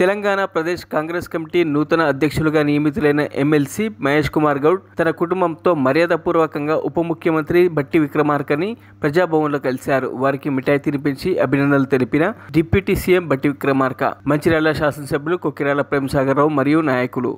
Telangana Pradesh Congress committee నూతన అధ్యక్షులుగా నియమితులైన ఎమ్మెల్సీ మహేష్ కుమార్ గౌడ్ తన కుటుంబంతో మర్యాదపూర్వకంగా ఉప ముఖ్యమంత్రి బట్టి విక్రమార్కని ప్రజాభవన్లో కలిశారు. వారికి మిఠాయి తినిపించి అభినందనలు తెలిపిన డిప్యూటీ సీఎం బట్టి విక్రమార్క, మంచిర్యాల శాసనసభ్యులు కొక్కిరాల ప్రేమసాగర్ రావు మరియు నాయకులు.